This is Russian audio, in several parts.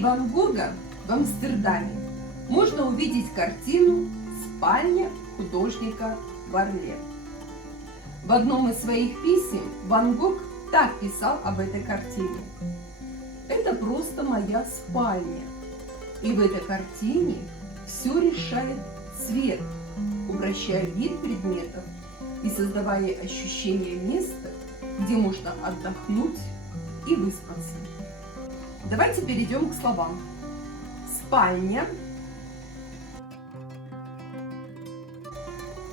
Ван Гога в Амстердаме можно увидеть картину «Спальня художника в Орле». В одном из своих писем Ван Гог так писал об этой картине: «Это просто моя спальня, и в этой картине все решает цвет, упрощая вид предметов и создавая ощущение места, где можно отдохнуть и выспаться». Давайте перейдем к словам. Спальня,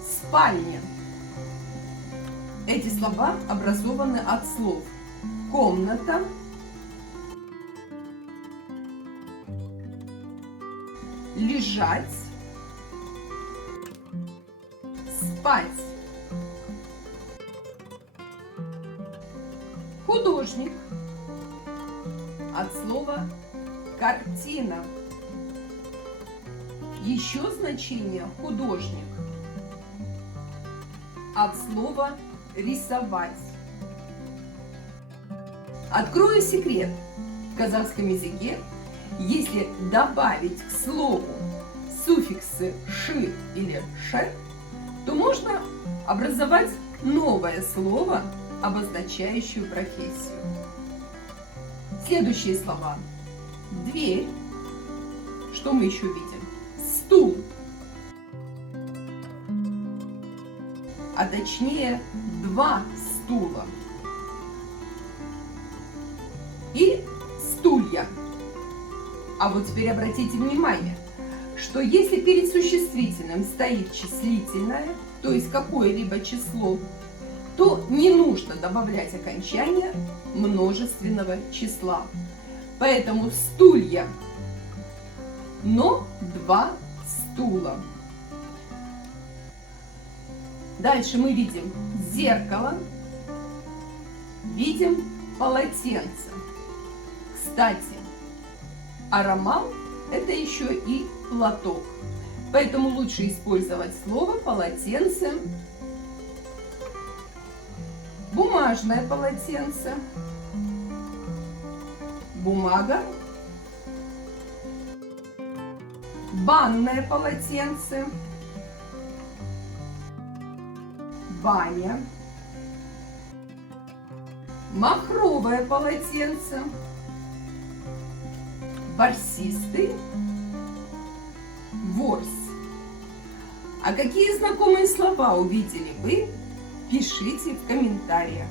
спальня. Эти слова образованы от слов комната, лежать, спать. Художник от слова картина. Еще значение художник от слова рисовать. Открою секрет. В казахском языке, если добавить к слову суффиксы «ши» или «ше», то можно образовать новое слово, обозначающее профессию. Следующие слова. Дверь. Что мы еще видим? Стул. А точнее, два стула. И стулья. А вот теперь обратите внимание, что если перед существительным стоит числительное, то есть какое-либо число, то не нужно добавлять окончание множественного числа. Поэтому стулья, но два стула. Дальше мы видим зеркало, видим полотенце. Кстати, аромал – это еще и платок. Поэтому лучше использовать слово полотенце. Бумажное полотенце, бумага, банное полотенце, баня, махровое полотенце, ворсистый, ворс. А какие знакомые слова увидели вы? Пишите в комментариях.